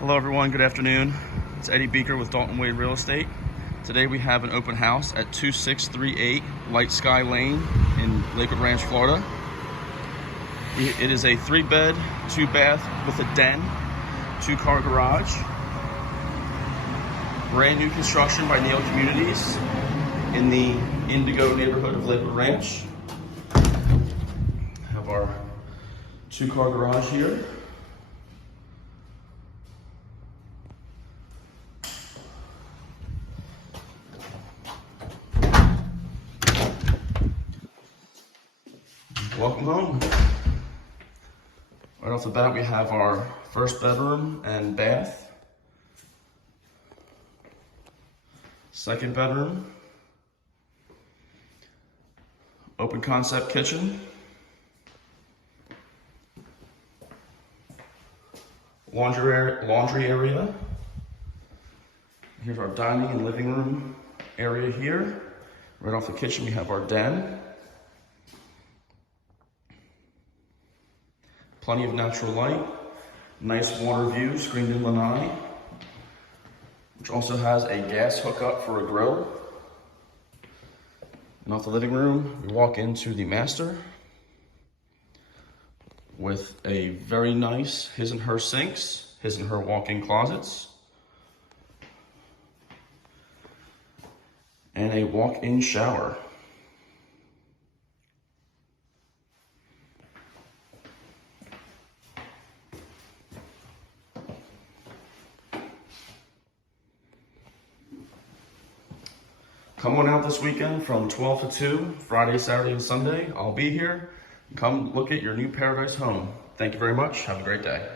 Hello everyone, good afternoon. It's Eddie Beaker with Dalton Wade Real Estate. Today we have an open house at 2638 Light Sky Lane in Lakewood Ranch, Florida. It is a 3-bed, 2-bath with a den, 2-car garage. Brand new construction by Neal Communities in the Indigo neighborhood of Lakewood Ranch. Have our 2-car garage here. Welcome home. Right off the bat, we have our first bedroom and bath. Second bedroom. Open concept kitchen. Laundry area. Here's our dining and living room area here. Right off the kitchen, we have our den. Plenty of natural light, nice water view, screened in lanai, which also has a gas hookup for a grill. And off the living room, we walk into the master with a very nice his and her sinks, his and her walk-in closets, and a walk-in shower. Come on out this weekend from 12 to 2, Friday, Saturday, and Sunday. I'll be here. Come look at your new paradise home. Thank you very much. Have a great day.